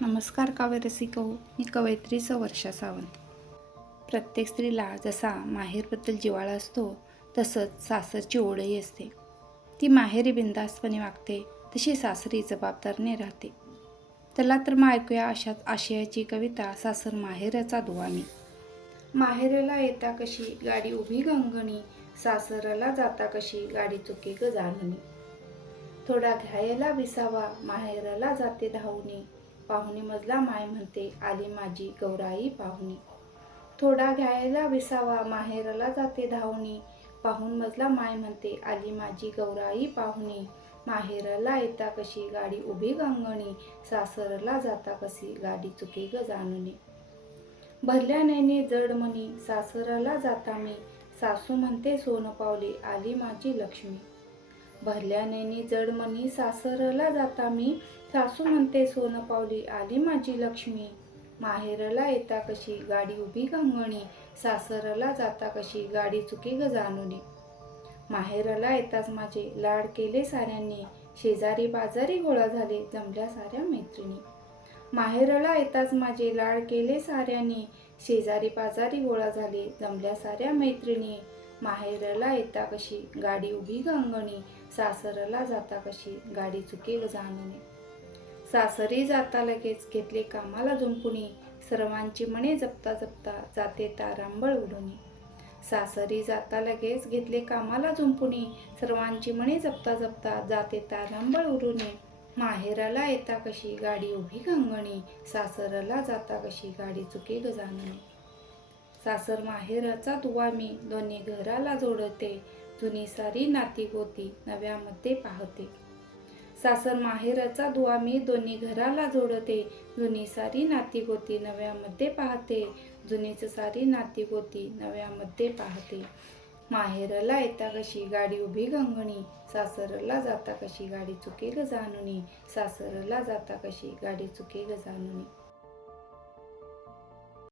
नमस्कार काव्यरसिको मी कवयित्री वर्षा सावंत. प्रत्येक स्त्रीला जसा माहेरबद्दल जिव्हाळा असतो तसंच सासरची ओढही असते. ती माहेरी बिंदास्तपणे वागते तशी सासरी जबाबदारने राहते. त्याला तर मग ऐकूया अशाच आशयाची कविता सासर माहेरचा दुवामी माहेरला येता कशी गाडी उभी गंगणी सासराला जाता कशी गाडी चुकी ग जाणणी थोडा घ्यायला विसावा माहेराला जाते धावणी. पाहुणी मजला माय म्हणते आली माझी गौराई पाहुणी. थोडा घ्यायला विसावा माहेरला जाते धावणी. पाहून मजला माय म्हणते आली माझी गौराई पाहुणी. माहेरला येता कशी गाडी उभी गंगणी. सासरला जाता कशी गाडी चुकी ग जाणणे भरल्या नैने जडमणी सासरला जाता मी. सासू म्हणते सोन पावले आली माझी लक्ष्मी. भरल्या जड मनी सासरला जाता मी. सासू म्हणते सोनं पावली आली माझी लक्ष्मी. माहेरला येता कशी गाडी उभी गंगणी सासरला जाता कशी गाडी चुकी ग माहेरला येताच माझे लाड केले साऱ्यांनी. शेजारी बाजारी गोळा झाले जमल्या साऱ्या मैत्रिणी. माहेरला येताच माझे लाड केले साऱ्यांनी. शेजारी बाजारी गोळा झाले जमल्या साऱ्या मैत्रिणी. माहेरला येता कशी? गाडी उभी गंगणी सासरला जाता कशी? गाडी चुके ग जाणणे सासरी जाता लगेच घेतले कामाला जुंपुणी सर्वांची मने जपता जपता जाते तारांबळ उडुनी. सासरी जाता लगेच घेतले कामाला जुंपुणी सर्वांची मने जपता जपता जाते तारांबळ उडुनी. माहेराला येता कशी? गाडी उभी गंगणी सासरला जाता कशी? गाडी चुके ग जाणणे सासर माहेराचा दुवा मी दोन्ही घराला जोडते. जुनी सारी नाती गोती नव्यामध्ये पाहते. सासर माहेराचा दुवा मी दोन्ही घराला जोडते. जुनी सारी नाती गोती नव्यामध्ये पाहते. जुनीच सारी नाती गोती नव्यामध्ये पाहते. माहेरला येता कशी गाडी उभी गंगणी सासरला जाता कशी गाडी चुके ग जाणुनी सासरला जाता कशी गाडी चुके ग जाणुनी.